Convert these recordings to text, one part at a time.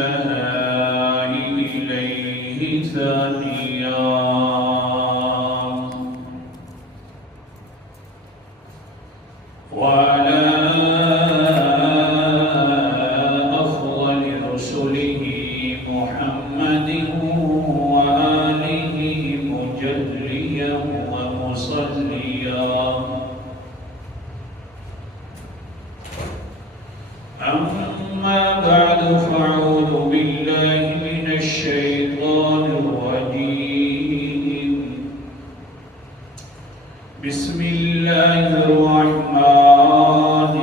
الماء إليه ثانيا وعلى أفضل رسله محمد وآله مجليا ومصليا أما بعد فأعوذ بالله من الشيطان الرجيم بسم الله الرحمن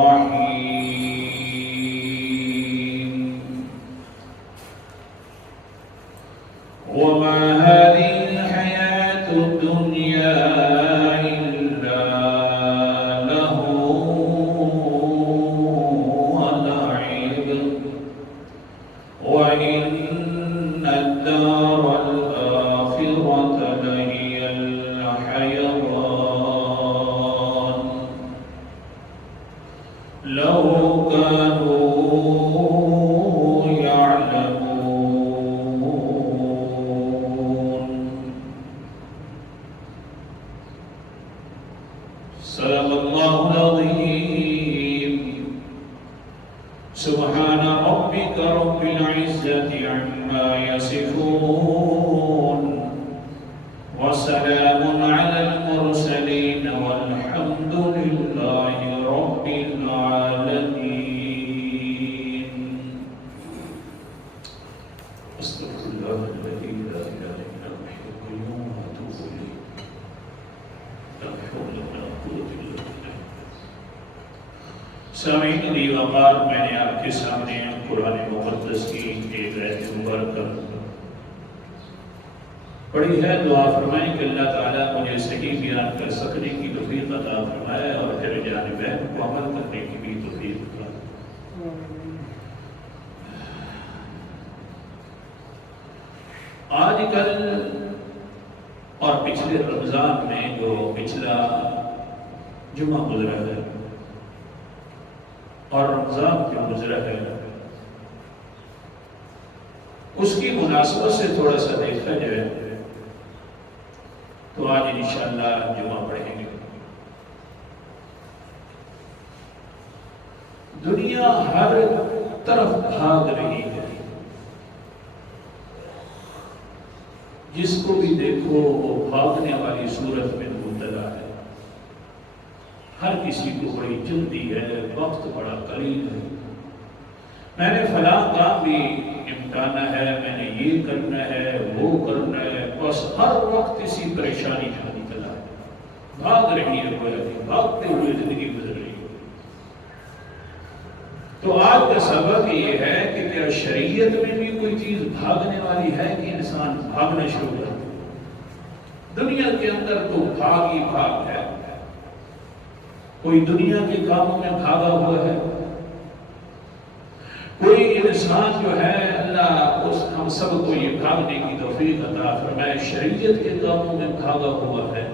الرحيم وما هذه الحياة الدنيا إلا لهو ولعب وإن الدار الآخرة لهي الحيوان لو كانوا يعلمون. صدق الله العظيم. سبحان ربك رب العزة عما يصفون وسلام على المرسلين والحمد لله رب العالمين. استغفر الله الذي لا إله إلا هو الحي القيوم وأتوب إليه. لا حول ولا قوة إلا بالله. سامعین علی وقار، میں نے آپ کے سامنے قرآن مقدس کی ایک آیت مبارکہ پڑھی ہے. دعا فرمائیں کہ اللہ تعالیٰ مجھے صحیح بیان کر سکنے کی توفیق عطا فرمائے اور پھر جانب کو عمل کرنے کی بھی توفیق عطا. آج کل اور پچھلے رمضان میں جو پچھلا جمعہ گزرا ہے اور رمضان جو گزرا ہے اس کی مناسبت سے تھوڑا سا دیکھا جائے تو آج انشاءاللہ جمعہ پڑھیں گے. دنیا ہر طرف بھاگ رہی ہے. جس کو بھی دیکھو وہ بھاگنے والی صورت میں مبتلا ہے. ہر کسی کو بڑی جلدی ہے، وقت بڑا قریب ہے. میں نے فلاں کام بھی امکانا ہے، میں نے یہ کرنا ہے، وہ کرنا ہے. بس ہر وقت اسی پریشانی میں مبتلا ہے. بھاگ رہی ہے، بھاگتے ہوئے زندگی گزر رہی ہے. تو آج کا سبق یہ ہے کہ کیا شریعت میں بھی کوئی چیز بھاگنے والی ہے کہ انسان بھاگنا شروع کر دے. دنیا کے اندر تو بھاگ ہی بھاگ ہے. کوئی دنیا کے کاموں میں بھاگا ہوا ہے، کوئی انسان جو ہے اللہ ہم سب کو یہ بھاگنے کی توفیق عطا فرمائے شریعت کے کاموں میں بھاگا ہوا ہے.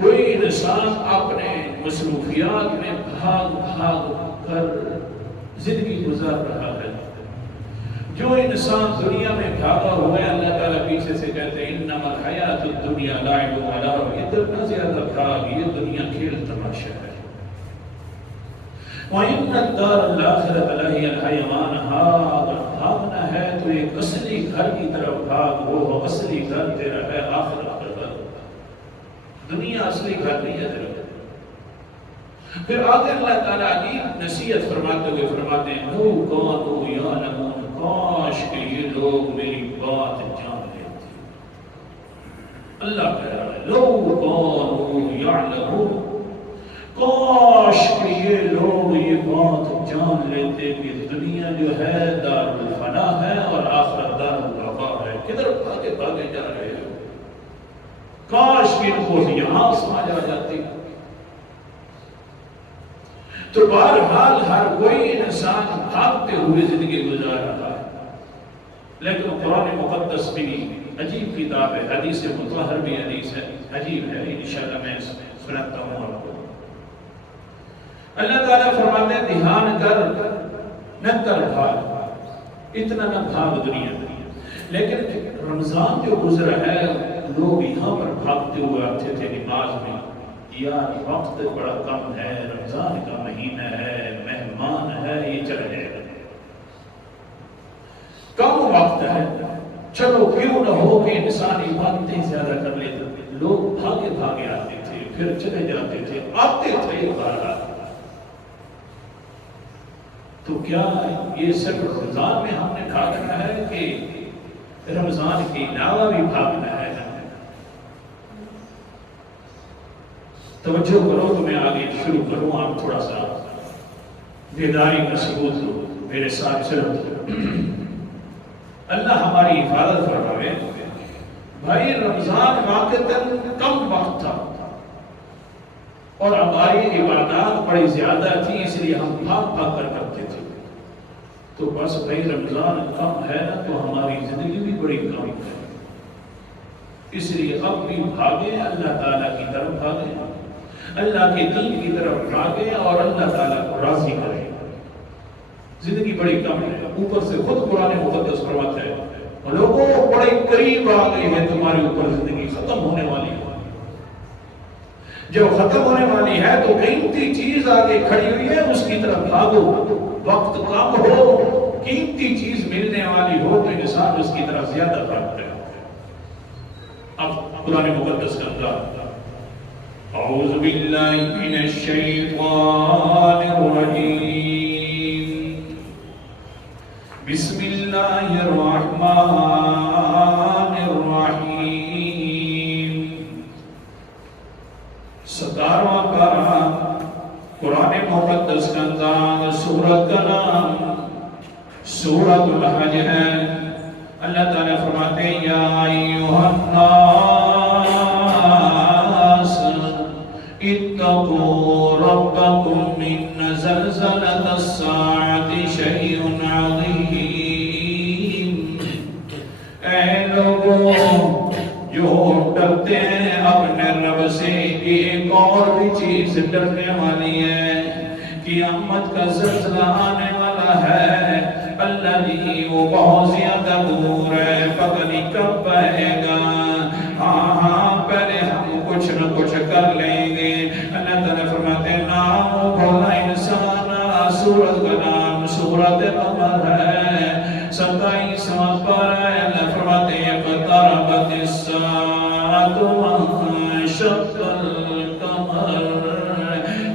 کوئی انسان اپنے مصروفیات میں بھاگ بھاگ کر زندگی گزار رہا ہے. جو انسان دنیا میں بھاگا ہوا ہے اللہ تعالیٰ پیچھے سے کہتے ہیں انما الحیات الدنیا لعب و لہو. ادھر نہ زیادہ بھاگ، یہ دنیا کھیل تماشا ہے. وَإِنَّ الدَّارَ الْآخِرَةَ لَهِيَ الْحَيَوَانُ. اگر بھاگنا ہے تو ایک اصلی گھر کی طرف بھاگ. وہ اصلی گھر تیرا ہے آخرت کا گھر. دنیا اصلی گھر نہیں ہے تیرا. پھر آگے اللہ تعالیٰ عجیب نصیحت فرماتے ہوئے فرماتے ہیں لو کانوا یعلمون. کاش کہ یہ لوگ میری بات جان لیتے. اللہ کہہ رہا ہے لو کانوا یعلمون. کاش کہ یہ لوگ یہ بات جان لیتے کہ دنیا جو ہے دار الفنا ہے اور آخرت دار البقا ہے. کدھر بھاگے بھاگے جا رہے ہیں. کاش کہ ان کو یہاں سمجھ آ جاتی. تو بہرحال ہر کوئی انسان بھاگتے ہوئے زندگی گزار رہا ہے. لیکن قرآن مقدس بھی عجیب کتاب ہے. حدیث مطہر بھی حدیث ہے، عجیب ہے. انشاءاللہ میں سناتا ہوں آپ کو. اللہ تعالیٰ فرماتے ہیں دھیان کر نہ کر بھاگ، اتنا نہ بھاگ دنیا میں۔ لیکن رمضان جو گزرا ہے لوگ یہاں پر بھاگتے ہوئے آتے تھے نماز میں، یار وقت بڑا کم ہے، رمضان کا مہینہ ہے، مہمان ہے، یہ چلا جائے گا، کم وقت ہے، چلو کیوں نہ ہو کہ انسان عبادتیں زیادہ کر لیتے تھے۔ لوگ بھاگے بھاگے آتے تھے، پھر چلے جاتے تھے، آتے تھے بارہ۔ تو کیا یہ صرف رمضان میں ہم نے بھاگنا ہے کہ رمضان کے علاوہ بھی بھاگنا ہے؟ توجہ کرو تو میں آگے شروع کروں، آپ تھوڑا سا بیداری کا ثبوت دو، میرے ساتھ چلو۔ اللہ ہماری حفاظت فرمائے۔ بھائی رمضان واقعتاً کم وقت تھا اور ہماری عبادات بڑی زیادہ تھی، اس لیے ہم بھاگ بھاگ کر کرتے تھے۔ تو بس بھائی رمضان کم ہے نا تو ہماری زندگی بھی بڑی کم ہے، اس لیے اب بھی بھاگیں، اللہ تعالیٰ کی طرف بھاگیں، اللہ کے دین کی طرف بھاگیں اور اللہ تعالیٰ کو راضی کریں۔ زندگی بڑی کم ہے، اوپر سے خود قرآن مقدس فرماتا ہے لوگوں بڑے قریب آ گئی ہے تمہارے اوپر زندگی ختم ہونے والی ہے۔ جب ختم ہونے والی ہے تو قیمتی چیز آگے کھڑی ہوئی ہے، اس کی طرف بھاگو۔ وقت کم ہو، قیمتی چیز ملنے والی ہو تو انسان اس کی طرف زیادہ بھاگتا ہے۔ اب قرآن مقدس کا اللہ، اعوذ باللہ من الشیطان الرجیم، بسم اللہ الرحمن الرحیم۔ 17واں پارہ قرآن مقدس کا انداز، سورت کا نام سورت الحج ہے۔ اللہ تعالیٰ فرماتے ہیں یا ایھا الناس اتقوا ربکم ان زلزلۃ الساعۃ شیء عظیم۔ اے لوگوں جو ڈرتے ہیں اپنے رب سے، ایک اور بھی چیز ڈرنے والی ہے، قیامت کا زلزلہ آنے والا ہے۔ اللہ جی وہ بہت زیادہ دور ہے، پتہ نہیں کب آئے گا۔ ہاں پہلے ہم کچھ نہ کچھ کر لیں گے۔ اللہ تعالیٰ فرماتے ہیں نام بھولا انسان، سورت کا نام سورت قمر ہے، 27واں پارہ ہے۔ اللہ فرماتے ہیں اقتربت الساعۃ وانشق القمر،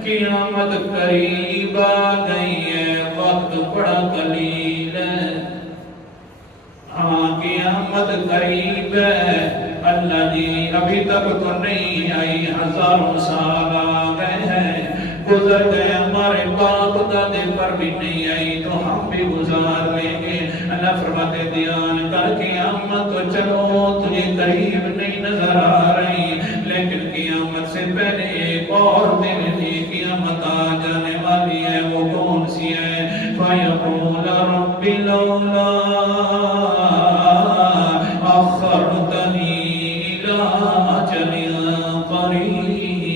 قیامت قریب آ گئی ہے، وقت بڑا قلیل ہے۔ ہاں قیامت قریب ہے۔ اللہ جی ابھی تک تو نہیں آئی، ہزاروں سال آ گئے ہیں، گزر گئے، ہمارے باپ دادے پر بھی نہیں آئی تو ہم بھی گزار لیں گے۔ اللہ فرماتے دھیان کر، قیامت تو چلو تجھے قریب نہیں نظر آ رہی، لیکن قیامت سے پہلے ایک اور دن کی قیامت آ جانے والی ہے۔ وہ کون سی ہے؟ فَيَقُولَ رَبِّ لَوْلَا أَخَّرْتَنِي إِلَىٰ أَجَلٍ قَرِيبٍ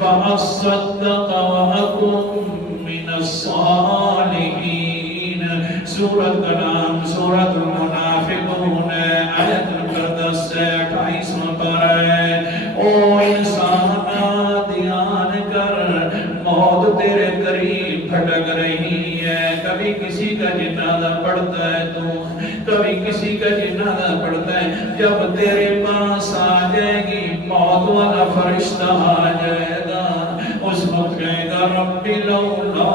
فَأَصَّدَّقَ وَأَكُن مِّنَ الصَّالِحِينَ۔ سورت کا نام سورت المنافقون ہے، آیت نمبر 10 سے 28واں پارہ ہے۔ او انسان دھیان کر، موت تیرے قریب بھٹک رہی ہے۔ کبھی کسی کا جنازہ پڑتا ہے تو کبھی کسی کا جنازہ پڑتا ہے، جب تیرے پاس آ جائے گی موت والا فرشتہ آ جائے گا، اس وقت کہے گا رب لولا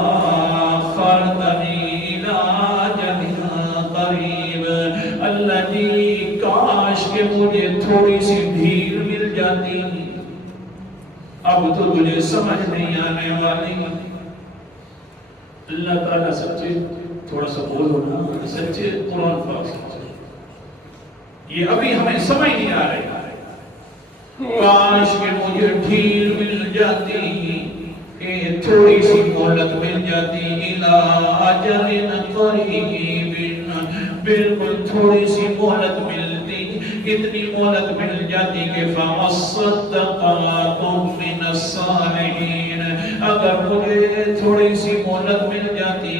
اخرتنی الی اجل قریب۔ اللہ جی کاش کہ مجھے تھوڑی سی ڈھیل مل جاتی، اب تو تجھے سمجھ نہیں آنے والی۔ اللہ تعالیٰ سچے، تھوڑا سا بولو نا، سچے قرآن پاک سچے، یہ ابھی ہمیں سمجھ نہیں آ رہی۔ کاش کہ مجھے ڈھیل مل جاتی، کہ تھوڑی سی مہلت مل جاتی، الی اجل قریب، بالکل تھوڑی سی مہلت ملتی اتنی مہلت مل جاتی کہ فَمَصَّدَّقَاتُمْ مِنَ الصَّالِحِينَ، اگر مجھے تھوڑی سی مہلت مل جاتی،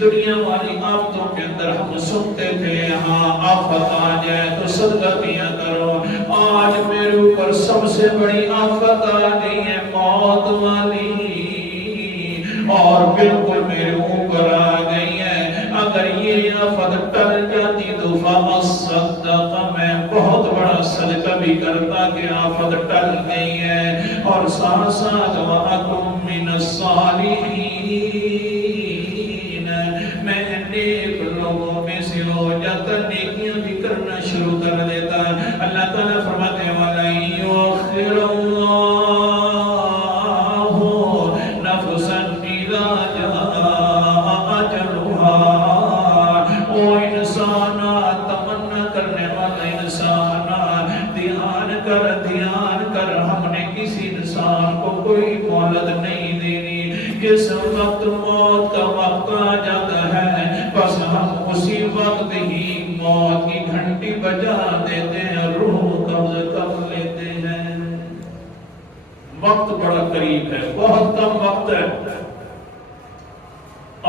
دنیا والی آفتوں کے اندر ہم سنتے تھے ہاں آفت آ جائے تو صدقہ کیا کرو، آج میرے اوپر سب سے بڑی آفت آ گئی ہے موت والی، اور بالکل میرے اوپر آ گئی ہے، اگر یہ آفت ٹل جاتی تو فَأَصَّدَّقَ، میں بہت بڑا صدقہ بھی کرتا کہ آفت ٹل گئی ہے، اور ساتھ ساتھ وَأَكُن مِّنَ الصَّالِحِينَ، میں نیک لوگوں میں سے ہو جاتا، نیکیاں بھی کرنا شروع کر دیتا۔ اللہ تعالیٰ فرماتے ہیں وَلَن يُؤَخِّرَ اللَّهُ نَفْسًا إِذَا جَاءَ أَجَلُهَا، او انسان تمنا کرنے والا انسان، دھیان کر، ہم نے کسی انسان کو کوئی مہلت نہیں دینی، جس وقت موت کا وقت آ جاتا ہے بس ہم اسی وقت ہی موت کی گھنٹی بجا دیتے ہیں، روح قبض کر لیتے ہیں۔ وقت بڑا قریب ہے، بہت کم وقت ہے۔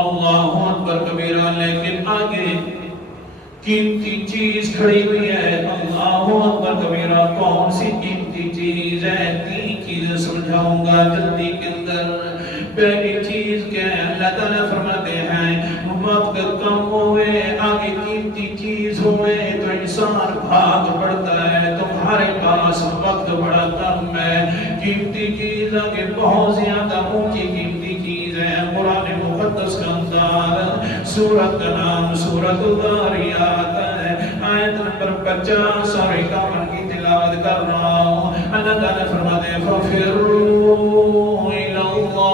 اللہ اکبر کبیرہ، لیکن آگے قیمتی چیز کھڑی ہوئی ہے۔ اللہ اکبر کبیرہ، کون سی قیمتی چیز ہے؟ 3 چیزیں سمجھاؤں گا جلدی کے اندر۔ پہلی چیز کیا ہے؟ اللہ تعالیٰ فرماتے ہیں وقت کم ہوئے، آگے قیمتی چیز ہوئے تو انسان بھاگ پڑتا ہے، تمہارے پاس وقت بڑا کم ہے، قیمتی چیز آگے بہت زیادہ اونچی قیمتی چیز ہے۔ قرآن مقدس کا انداز، سورت کا نام سورت الذاریات ہے، آیت نمبر 50 اور 51 کی تلاوت کر رہا ہوں۔ اللہ تعالیٰ فرماتے ہیں فَفِرُّوا إِلَى اللَّهِ،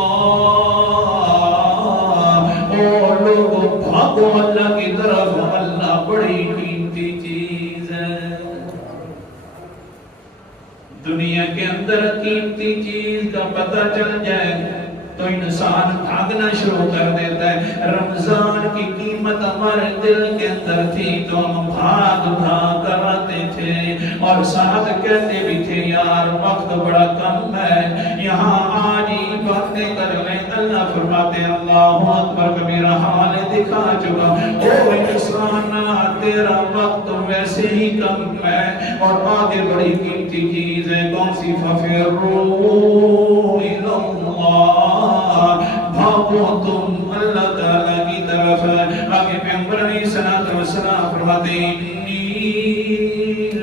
او لوگوں بھاگو اللہ کی طرف، اللہ بڑی قیمتی چیز ہے۔ دنیا کے اندر قیمتی چیز کا پتہ چل جائے تو انسان بھاگنا شروع کر دیتا ہے۔ رمضان کی قیمت ہمارے دل کے اندر تھی تو ہم بھاگ کر آتے تھے، اور ساتھ کہتے بھی تھے یار وقت بڑا کم ہے، یہاں آج ہی باتیں کر لیں۔ اللہ فرماتے ہیں اللہ اکبر کبیرہ، حال دکھا چکا، او انسان تیرا وقت ویسے ہی کم ہے، اور آگے بڑی قیمتی چیز ہے، کون سی؟ فَفِرُّوا إِلَى اللَّهِ، بھاگو تم اللہ تعالیٰ کی طرف۔ آگے پیغمبر علیہ السلام فرماتے ہیں انی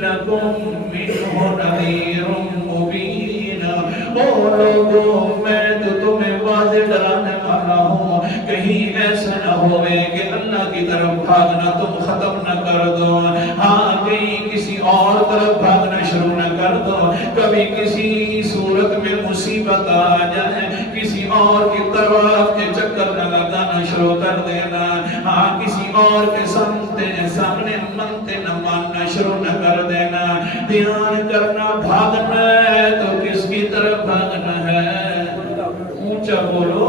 لکم منہ نذیر مبین، او لوگوں میں تو تمہیں واضح ڈرانے والا ہوں، کہیں ایسا نہ ہوئے کہ اللہ کی طرف بھاگنا تم ختم نہ کر دو، ہاں کہیں کسی اور طرف بھاگنا شروع نہ کر دو، کبھی کسی صورت میں مصیبت آ جائے، کسی اور کی طرف کے چکر نہ لگانا شروع کر دینا، ہاں کسی اور کے سامنے منتے نہ ماننا شروع نہ کر دینا۔ دھیان کرنا، بھاگنا ہے تو کس کی طرف بھاگنا ہے؟ اونچا بولو،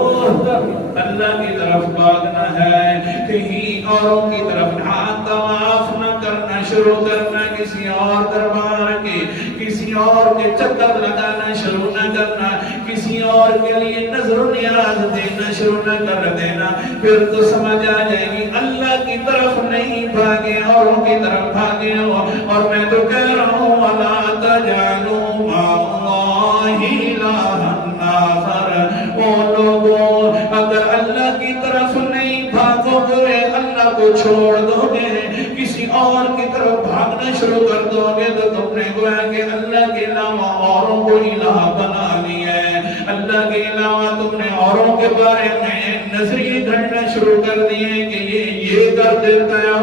اللہ کی طرف بھاگنا ہے، کہیں اوروں کی طرف طواف نہ کرنا شروع کرنا، کسی اور دربار کے، کسی اور کے چکر لگانا شروع نہ کرنا، کسی اور کے لیے نظر و نیاز دینا شروع نہ کر دینا، پھر تو سمجھ آ جائے گی اللہ کی طرف نہیں بھاگے، اوروں کی طرف بھاگے ہو۔ اور میں تو کہہ رہا ہوں وَلَا تَجْعَلُوا مَعَ اللَّهِ إِلَٰهًا آخَرَ، او لوگوں اگر اللہ کی طرف نہیں بھاگو گے، اللہ کو چھوڑ دو گے، کسی اور کی طرف بھاگنا شروع کر دو گے تو تم نے گویا کہ اللہ کے علاوہ اوروں کو الہ بنا لیا ہے، اللہ کے علاوہ تم نے اوروں کے بارے میں نظریے گھڑنا شروع کر دیے کہ یہ کر دیتا ہے، وہ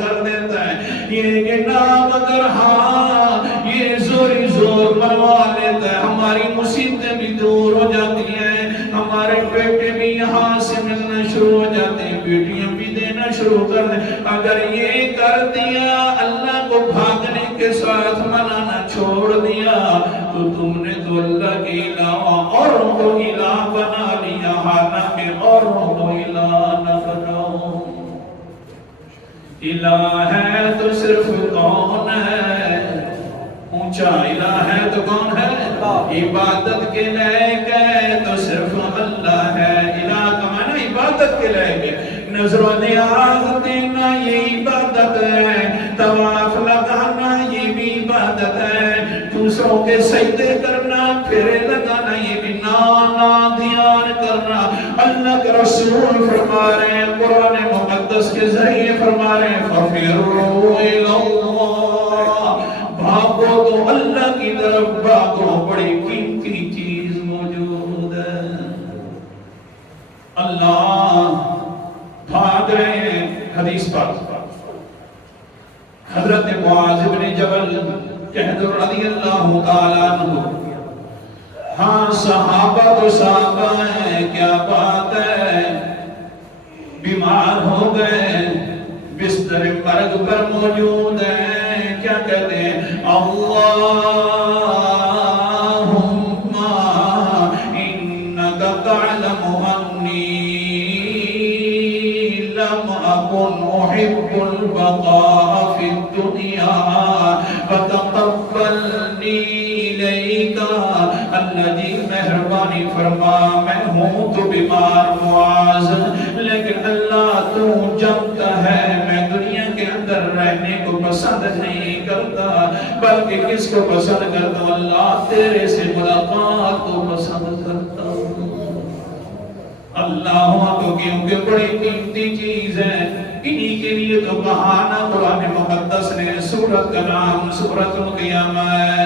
کر دیتا ہے، یہ نام اگر ہاں یہ زوری زور مروا لیتا ہے، ہماری مصیبتیں بھی دور ہو جاتی ہیں، ہمارے بیٹے بھی یہاں سے ملنا شروع ہو جاتے ہیں، بیٹیاں بھی دینا شروع کر دیں۔ اگر یہ کر دیا، اللہ کو بھاگنے کے ساتھ منانا چھوڑ دیا، تو تم نے تو اللہ کے علاوہ اوروں کو الہ بنا لیا، حالانکہ اوروں کو الہ نہ بناؤ۔ الہ ہے تو صرف کون ہے؟ اونچا الہ ہے تو کون ہے؟ عبادت کے لائق ہے تو صرف اللہ ہے۔ الہ کا معنی عبادت کے لائق ہے۔ نظر و نیاز دینا یہ عبادت ہے، طواف لگانا یہ بھی عبادت ہے، دوسروں کے سجدے کرنا پھرے لگانا یہ بھی نانا دھیان کرنا۔ اللہ کے رسول فرما رہے ہیں قرآن مقدس کے ذریعے فرما رہے ہیں فَفِرُّوا إِلَى اللَّهِ، بھاگو تو اللہ کی طرف بھاگو، بڑی قیمتی چیز موجود ہے۔ اللہ بھاگ رہے ہیں۔ حدیث پاک حضرت معاذ بن جبل کہہ دو رضی اللہ تعالیٰ عنہ، ہاں صحابہ تو صحابہ ہیں، کیا بات ہے، بیمار ہو گئے، بستر مرگ پر موجود ہیں، کیا کہتے ہیں؟ اللہم انکا تعلم انی لم اکن احب البقاء فی الدنیا فتقبلنی الیکا۔ اللہ جی مہربانی فرما، میں ہوں تو بیمار معاذ، لیکن اللہ تو جانتا ہے میں دنیا کے اندر رہنے کو پسند نہیں کرتا، بلکہ کس کو پسند کرتا ہوں؟ اللہ تیرے سے ملاقات کو پسند کرتا ہوں۔ اللہ تو کیونکہ بڑی قیمتی چیز ہے، انہی کے لیے تو بہانہ قرآن مقدس نے سورت کا نام سورت القیامہ ہے۔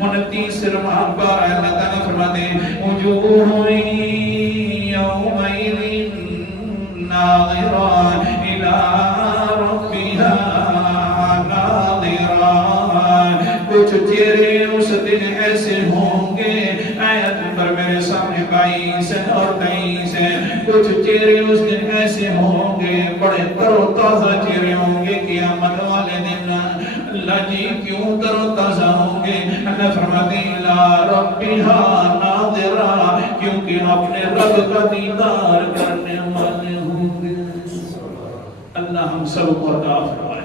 29 رمان پارہ اللہ تعالیٰ فرماتے ہیں وجوہ یومئذ ناظرہ الی ربہا ناظرہ، کچھ چہرے اس دن ایسے ہوں گے، آیت پر میرے سامنے 22 اور 23 ہیں، کچھ چہرے اس دن ایسے ہوں گے، بڑے تر و تازہ چہرے ہوں گے قیامت والے دن۔ اللہ جی کیوں تر و تازہ ہوں گے؟ اللہ فرماتے ہیں الی ربہا ناظرہ، کیونکہ اپنے رب کا دیدار کرنے والے ہوں گے۔ اللہ ہم سب کو عطا فرمائے۔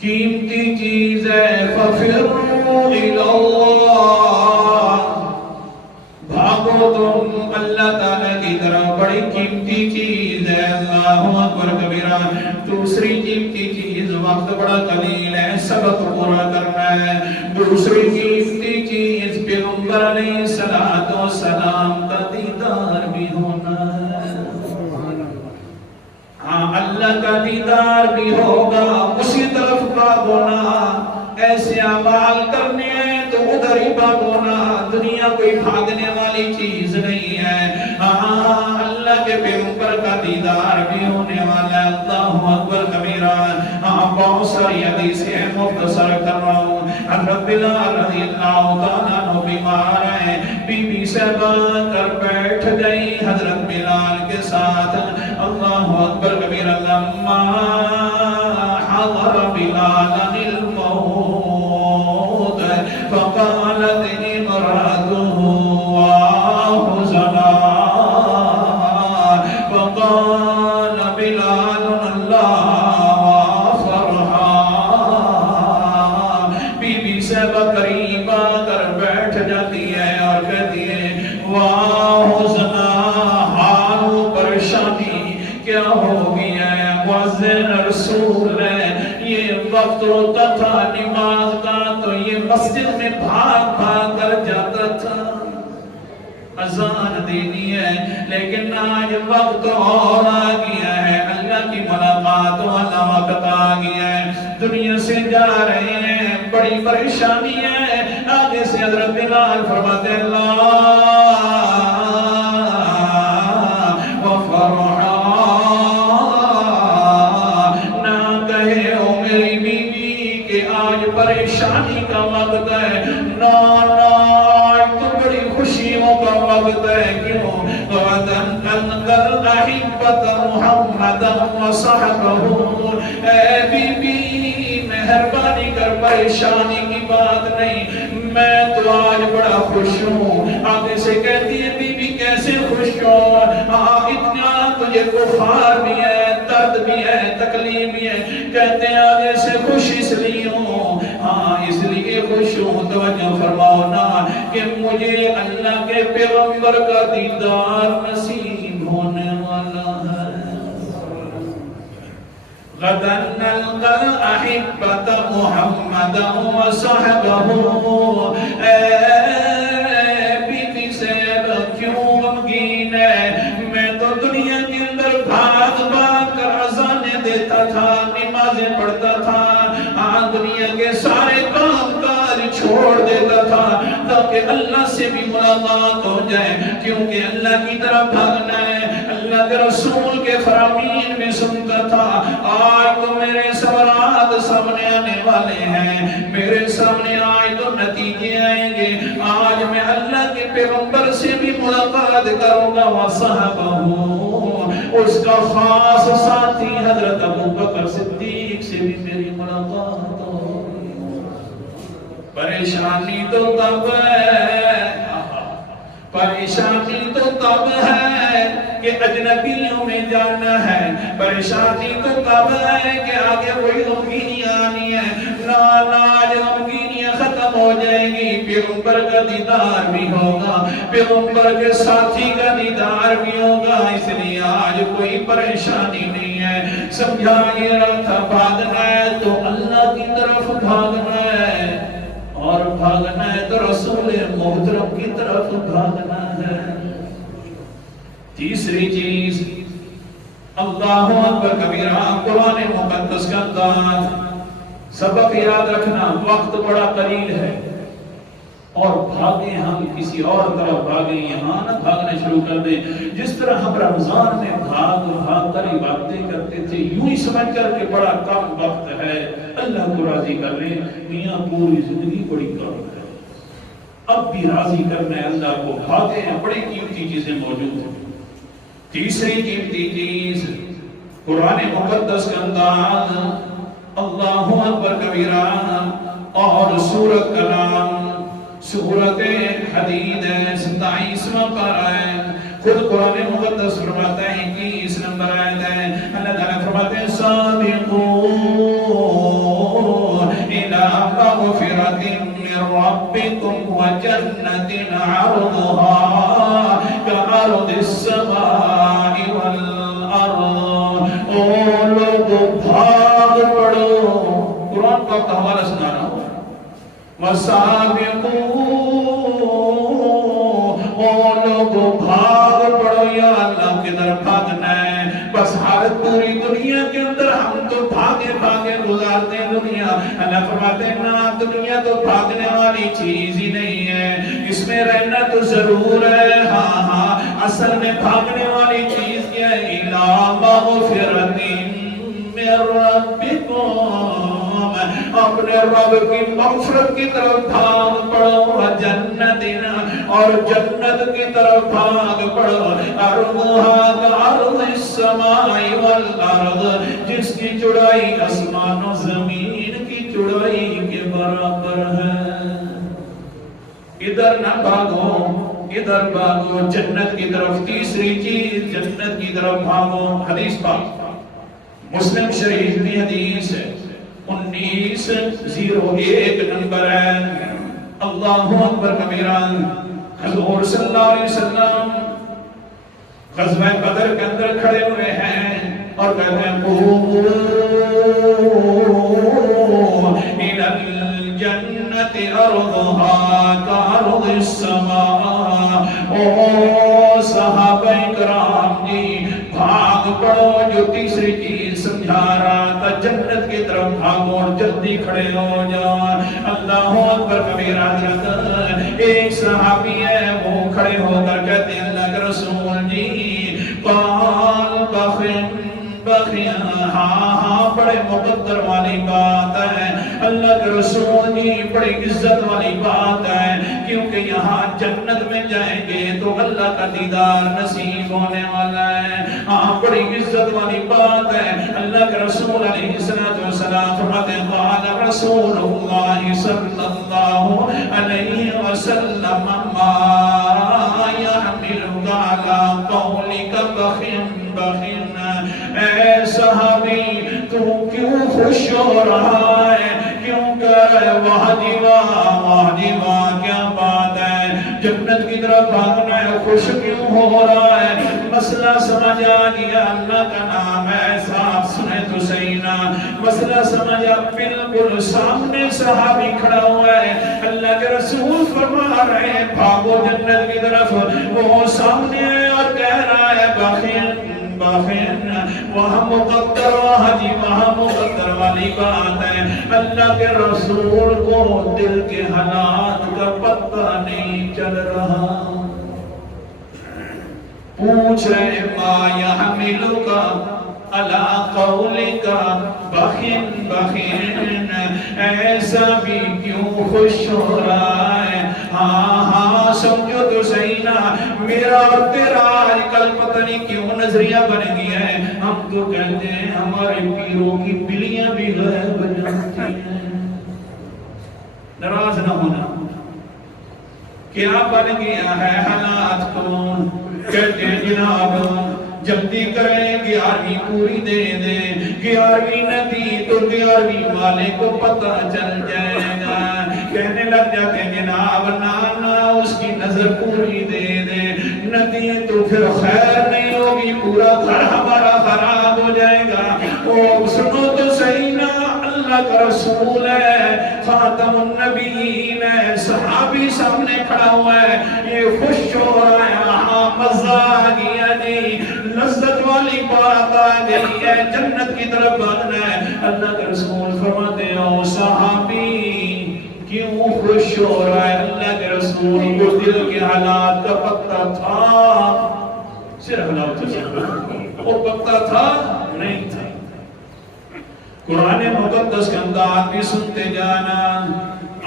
قیمتی چیز ہے فَفِرُّوا إِلَى اللَّهِ، بھاگو تم اللہ تعالیٰ کی طرح، بڑی قیمتی چیز ہے۔ اللہ اکبر کبیرہ۔ دوسری قیمتی چیز وقت بڑا قلیل ہے، سبق پورا کرنا ہے۔ دوسری قیمتی چیز پیغمبر علیہ السلام کا دیدار بھی ہونا ہے۔ ہاں اللہ کا دیدار بھی ہوگا، اسی طرف بھاگونا، ایسے اعمال کرنے ہیں تو ادھر ہی بھاگونا، دنیا کوئی بھاگنے والی چیز نہیں ہے۔ ہاں اللہ کے پیغمبر کا دیدار بھی ہونے والا ہے۔ اللہ اکبر کبیرہ۔ ہاں بہت ساری حدیثیں مختصر کر رہا ہوں۔ حضرت بلال رضی اللہ تعالیٰ عنہ بیمار ہیں، بی بی صاحبہ کر بیٹھ گئی حضرت بلال کے ساتھ۔ اللہ اکبر کبیرہ۔ لما حضر بلال الموت فقالت امرأته وحزنا، فقال بلال اللہ فرحا۔ بی بی صاحبہ قریب آ کر بیٹھ جاتی ہے اور کہتی ہے واہ حزنا، حال و پریشانی کیا ہو گیا ہے؟ مؤذن رسول ہے، یہ وقت ہوتا تھا نماز کا تو یہ مسجد میں بھاگ بھاگ کر جاتا تھا، اذان دینی ہے، لیکن آج وقت اور آ گیا ہے، اللہ کی ملاقات والا وقت آ گیا ہے، دنیا سے جا رہے ہیں، بڑی پریشانی ہے۔ آگے سے حضرت بلال فرماتے ہیں اللہ وفرحا، نہ کہے او میری بیوی کہ آج پریشانی کا وقت ہے، آج تو بڑی خوشیوں کا وقت ہے، کیوں؟ غداً انقل احبت محمد وصحبہ، اے بی بی مہربانی کر، پریشانی کی بات نہیں، میں تو آج بڑا خوش ہوں۔ آگے سے کہتی ہے بی بی کیسے خوش ہوں؟ اتنا تجھے بخار بھی ہے، درد بھی ہے، تکلیف بھی ہے، کہتے ہیں آگے سے خوش اس لیے ہوں، کہ مجھے اللہ کے پیغمبر کا دیدار نصیب ہونے والا ہے۔ غداً نلقى الأحبة محمدا وصحبه، بیوی زینب کیوں غمگین ہے؟ میں تو دنیا کے اندر بھاگ بھاگ کر اذانیں دیتا تھا، نمازیں پڑھتا تھا، دنیا کے سارے کام کاج چھوڑ دیتا تھا تاکہ اللہ سے بھی ملاقات ہو جائے، کیونکہ اللہ کی طرف بھاگنا ہے، اللہ کے رسول کے فرامین میں سنتا تھا۔ آج تو میرے سوالات سامنے آنے والے ہیں، میرے سامنے آج تو نتیجے آئیں گے، آج میں اللہ کے پیغمبر سے بھی ملاقات کروں گا، وصحبہ، اس کا خاص ساتھی حضرت ابوبکر صدیق سے بھی میری ملاقات ہوگی۔ پریشانی تو تب ہے، پریشانی تو تب ہے کہ اجنبیوں میں جانا ہے، پریشانی تو تب ہے کہ آگے کوئی غمگینیاں آنی ہے، ناج غمگینیاں ختم ہو جائیں گی، پیغمبر کا دیدار بھی ہوگا، پیغمبر کے ساتھی کا دیدار بھی ہوگا، اس لیے آج کوئی پریشانی نہیں ہے۔ سمجھا یہ رہا تھا بھاگنا ہے تو اللہ کی طرف بھاگنا ہے، اور بھاگنا ہے تو رسول محترم کی طرف بھاگنا ہے۔ تیسری چیز، اللہ اکبر کبیرہ، قرآن مقدس کا انداز، سبق یاد رکھنا، وقت بڑا قلیل ہے، اور بھاگیں ہم کسی اور طرف بھاگیں، یہاں نہ بھاگنا شروع کر دیں۔ جس طرح ہم رمضان میں بھاگ بھاگ کر عبادتیں کرتے تھے، یوں ہی سمجھ کر کہ بڑا کم وقت ہے، اللہ کو راضی کر لیں، میاں پوری زندگی بڑی کم ہے، اب بھی راضی کرنا ہے اللہ کو، بھاگیں ہیں، بڑی قیمتی چیزیں موجود ہیں۔ تیسری قیمتی چیز، قرآن مقدس کا انداز، اللہ اکبر کبیرہ، اور سورت کا نام سورت حدید ہے، 27واں پارہ ہے، خود قرآن مقدس فرماتا ہے کہ 21 نمبر آیت ہے، اللہ تعالیٰ فرماتے ہیں سابقوا إلى مغفرة من ربكم وجنة عرضها كعرض السماء والأرض۔ او لوگو بھاگ پڑو، قرآن کا حوالہ سنا رہا ہوں، وَسَابِقُوا، او لوگو بھاگ پڑو، یا اللہ کی طرف بھاگنا ہے۔ بس ہر پوری دنیا کے اندر ہم تو بھاگے بھاگے گزارتے ہیں دنیا، اللہ فرماتے ہیں نا، دنیا تو بھاگنے والی چیز ہی نہیں ہے، اس میں رہنا تو ضرور ہے، ہاں ہاں، اصل میں بھاگنے والی چیز کیا ہے؟ إِلَىٰ مَغْفِرَةٍ مِّن رَبِّكُمْ، اپنے رب کی مغفرت کی طرف بھاگ پڑو، جنت، اور جنت کی طرف بھاگ پڑو، عرضها كعرض السماء والارض، جس کی چوڑائی آسمان و زمین کی چوڑائی کے برابر ہے۔ ادھر نہ بھاگو، ادھر بھاگو جنت کی طرف۔ تیسری چیز، جنت کی طرف بھاگو۔ حدیث پاک مسلم شریف میں حدیث ہے، 1901 نمبر ہے، اللہ اکبر کبیرہ، حضور صلی اللہ علیہ وسلم غزوہ بدر کے اندر کھڑے ہوئے ہیں اور کہتے ہیں قوموا إِلَى الْجَنَّةِ أَرْضُهَا كَعَرْضِ السَّمَاءِ۔ او صحابہ کرام جی، بھاگ پڑو، جو تیسری چیز سمجھا رہا تھا، جنت کی طرف بھاگو اور جلدی کھڑے ہو جاؤ۔ اللہ اکبر کبیرہ، ایک صحابی ہے، وہ کھڑے ہو کر کہتے ہیں اللہ کے رسول جی، قال بخن بخن، ہاں ہاں، بڑے مقدر والی بات ہے، اللہ کے رسول جی بڑی عزت والی بات ہے، کیونکہ یہاں جنت میں جائیں گے تو اللہ کا دیدار نصیب ہونے والا ہے، ہاں بڑی عزت والی بات ہے۔ اللہ کے رسول علیہ السلام فرماتے ہیں قال رسول اللہ صلی اللہ علیہ وسلم ما يحملك على قولك بخن بخن، اے صحابی تو کیوں خوش ہو رہا ہے، کیوں کر واہ جی واہ کیا بات ہے، جنت کی طرف بھاگنا ہے، خوش کیوں ہو رہا ہے؟ مسئلہ سمجھ آ گیا، اللہ کا نام ہے، صاحب سنے تو صحیح نا، مسئلہ سمجھ آ، بالکل سامنے صحابی کھڑا ہوا ہے، اللہ کے رسول فرما رہے ہیں بھاگو جنت کی طرف، وہ سامنے ہے اور کہہ رہا ہے باخین باخین، وہاں مقدر حجی وہاں مقدر والی بات ہے، اللہ کے رسول کو دل کے حالات کا پتہ نہیں چل رہا، پوچھ رہے ما یحملک علی قولک بخین بخین، ایسا بھی کیوں خوش ہو رہا ہے؟ ہاں ہاں سمجھو تو صحیح نا، میرا اور تیرا آج کل پتہ نہیں کیوں نظریہ بن گیا ہے، ہم تو کہتے ہیں ہمارے پیروں کی بلیاں بھی غیب جانتی ہیں، ناراض نہ ہونا، کیا بن گیا ہے حالات کو؟ کہتے ہیں جناب جلدی کریں 11ویں پوری دے دیں، 11ویں ندی تو 11ویں والے کو پتہ چل جائے گا، کہنے لگ جاتے ہیں جناب نانا اس کی نظر پوری دے دیں، ندی تو پھر خیر نہیں ہوگی، پورا گھر ہمارا خراب ہو جائے گا، او سنو تو صحیح نا، اللہ کا رسول ہے، خاتم النبیین ہے، صحابی سامنے کھڑا ہوا ہے، یہ خوش ہو رہا ہے، ہاں مزہ آ گیا جی، لذت والی بات آ گئی ہے، جنت کی طرف بھاگنا ہے، اللہ کے رسول فرماتے ہیں او صحابی کیوں خوش ہو رہا ہے؟ اللہ کے رسول کو دل کے حالات کا پتہ تھا، صرف اللہ تو صرف وہ پتہ تھا نہیں تھا، قرآن مقدس کے انداز بھی سنتے جانا،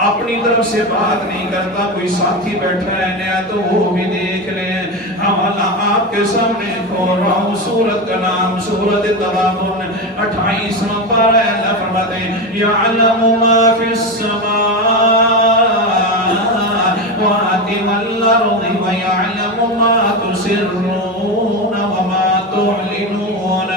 اپنی طرف سے بات نہیں کرتا، کوئی ساتھی بیٹھا ہے نیا تو وہ بھی دیکھ لیں، حوالہ آپ کے سامنے کھول رہا ہوں، سورت کا نام سورت تغابن 28واں پارہ، اللہ فرماتے ہیں یعلم ما فی السماء وآتم الارض ویعلم ما تسرون وما تعلنون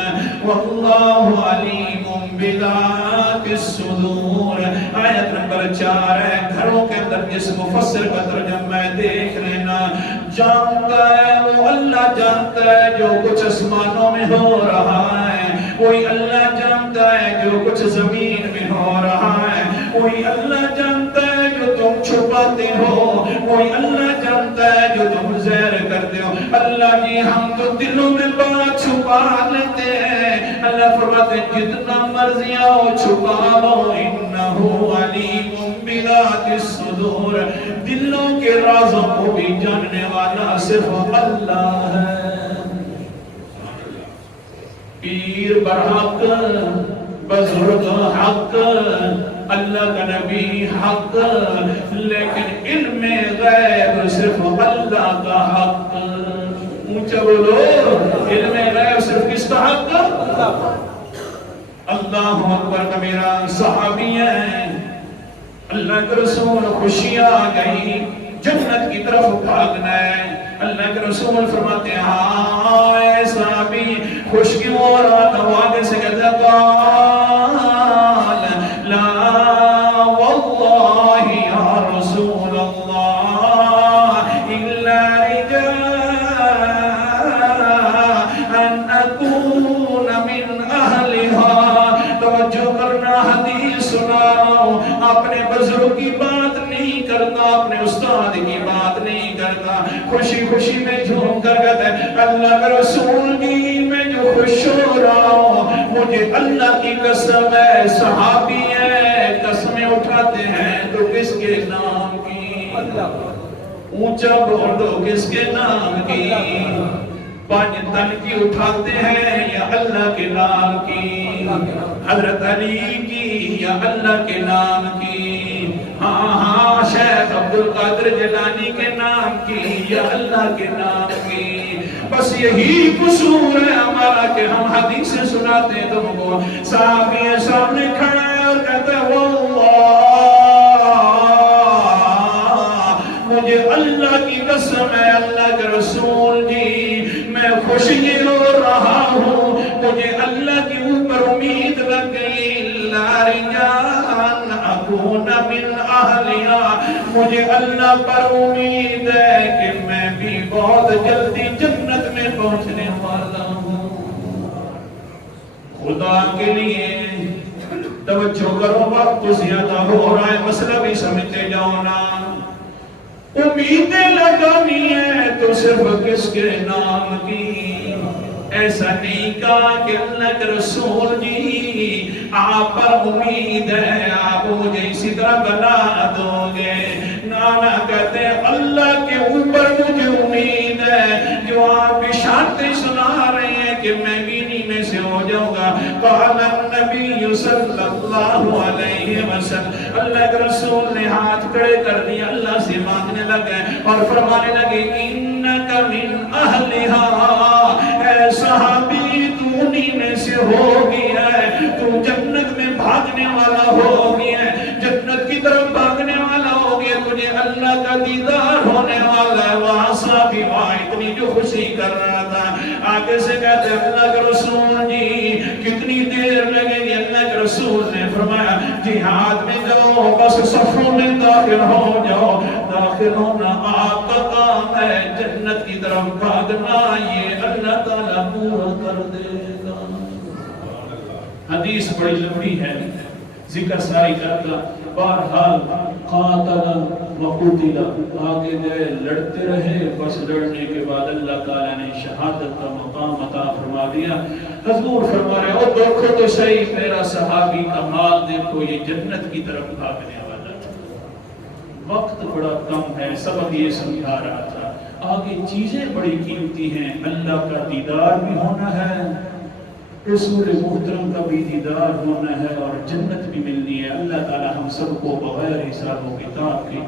واللہ علیم بذات الصدور، آیت نمبر 4 ہے، گھروں کے اندر جس مفسر کا ترجمہ دیکھ لینا، جانتا ہے وہ اللہ جانتا ہے جو کچھ آسمانوں میں ہو رہا ہے، کوئی اللہ جانتا ہے جو کچھ زمین میں ہو رہا ہے، کوئی اللہ جانتا ہے جو تم چھپاتے ہو، کوئی اللہ جانتا ہے جو تم زہر کرتے ہو، اللہ جی ہم تو دلوں میں بات چھپا لیتے ہیں، اللہ فرماتے ہیں جتنا مرضی آؤ چھپاؤ، انہو علیم بذات الصدور، دلوں کے رازوں کو بھی جاننے والا صرف اللہ ہے، پیر برحق بزرگ حق اللہ کا نبی حق، لیکن علم غیب صرف اللہ کا حق، اونچا بولو علم غیب صرف کس کا حق؟ اللہ اکبر کبیرہ، صحابی ہیں، اللہ کے رسول خوشیاں آ گئی، جنت کی طرف بھاگنا ہے، اللہ کے رسول فرماتے ہیں ہاں اے صحابی خوش کیوں ہو رہا تھا؟ آگے سے کہتا قال لا واللہ یا رسول اللہ الا رجاء ان اکون من اہلها، توجہ کرنا حدیث سنا رہا ہوں، اپنے بزرگ کی بات نہیں کرتا، اپنے استاد کی بات نہیں کرتا، خوشی خوشی میں جھوم کر کہتا ہے اللہ کا رسول بھی میں جو خوش ہو رہا ہوں، مجھے اللہ کی قسم ہے، صحابی ہے، قسمیں اٹھاتے ہیں تو کس کے نام کی؟ اونچا بول دو کس کے نام کی؟ پانچ تن کی اٹھاتے ہیں یا اللہ کے نام کی؟ حضرت علی کی یا اللہ کے نام کی؟ ہاں ہاں شیخ عبدالقادر جیلانی کے نام کی یا اللہ کے نام کی؟ بس یہی قصور ہے ہمارا کہ ہم حدیثیں سناتے ہیں تم کو، صحابی سامنے کھڑا ہے اور کہتا ہے واللہ مجھے اللہ کی قسم ہے اللہ کے رسول جی میں خوش یہ ہو رہا ہوں، مجھے اللہ کے اوپر امید لگ گئی، لا رجال اکون من اہلہا، مجھے اللہ پر امید ہے کہ میں بھی بہت جلدی جنت میں پہنچنے والا ہوں۔ خدا کے لیے توجہ کرو، وقت زیادہ ہو رہا ہے، مسئلہ بھی سمجھتے جاؤ نا۔ امیدیں لگانی ہے تو صرف کس کے نام کی؟ ایسا نہیں کہا کہ اللہ کے رسول جی آپ پر امید ہے، آپ مجھے اسی طرح بنا دو گے۔ نانا کہتے ہیں اللہ کے اوپر مجھے امید ہے، جو آپ اشارتیں سنا رہے ہیں کہ میں بھی انہی میں سے ہو جاؤں گا۔ قال النبی صلی اللہ علیہ وسلم، اللہ کے رسول نے ہاتھ کھڑے کر دیا، اللہ سے مانگنے لگے اور فرمانے لگے انک من اہلہا، اے صحابی تو انہی میں سے ہو گیا ہے، تو جنت میں بھاگنے والا ہو گیا ہے، جنت کی طرف بھاگنے والا ہو گیا، تجھے اللہ کا دیدار ہونے والا ہے۔ وہاں صحابی وہاں اتنی جو خوشی کر رہا تھا، آگے سے کہتے ہیں اللہ کے رسول جی کتنی دیر لگے گی؟ اللہ کے رسول نے فرمایا جہاد میں جاؤ، بس صفوں میں داخل ہو جاؤ، داخل ہونا آپ کا کام ہے، جنت کی طرف بھاگنا یہ اللہ تعالیٰ پورا کر دے گا۔ حدیث بڑی لمبی ہے، ذکر ساری کرتا، بہرحال قاتل و قتل، آگے گئے لڑتے رہے، بس لڑنے کے بعد اللہ تعالیٰ نے شہادت کا مقام عطا فرما دیا۔ حضور فرما رہے او دیکھو تو صحیح میرا صحابی کا مال دیکھو، یہ جنت کی طرف بھاگنے والا ہے۔ وقت بڑا کم ہے، سبق یہ سمجھا رہا تھا، آگے چیزیں بڑی قیمتی ہیں، اللہ کا دیدار بھی ہونا ہے، رسول محترم کا بھی دیدار ہونا ہے، اور جنت بھی ملنی ہے۔ اللہ تعالی ہم سب کو بغیر حساب و کتاب کے